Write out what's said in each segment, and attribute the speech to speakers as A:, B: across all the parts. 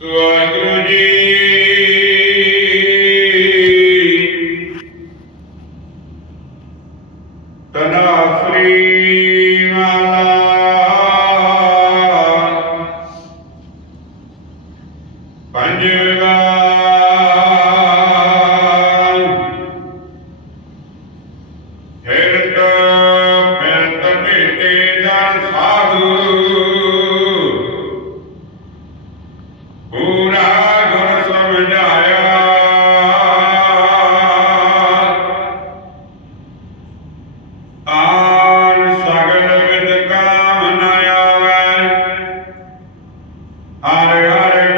A: ਵਾਹਿਗੁਰੂ ਜੀ ਤਨਾਫਰੀ ਸਗਲ ਵਿਦ ਕਾਮ ਨ ਆਵੇ। ਹਰ ਹਰ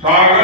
A: स्वागत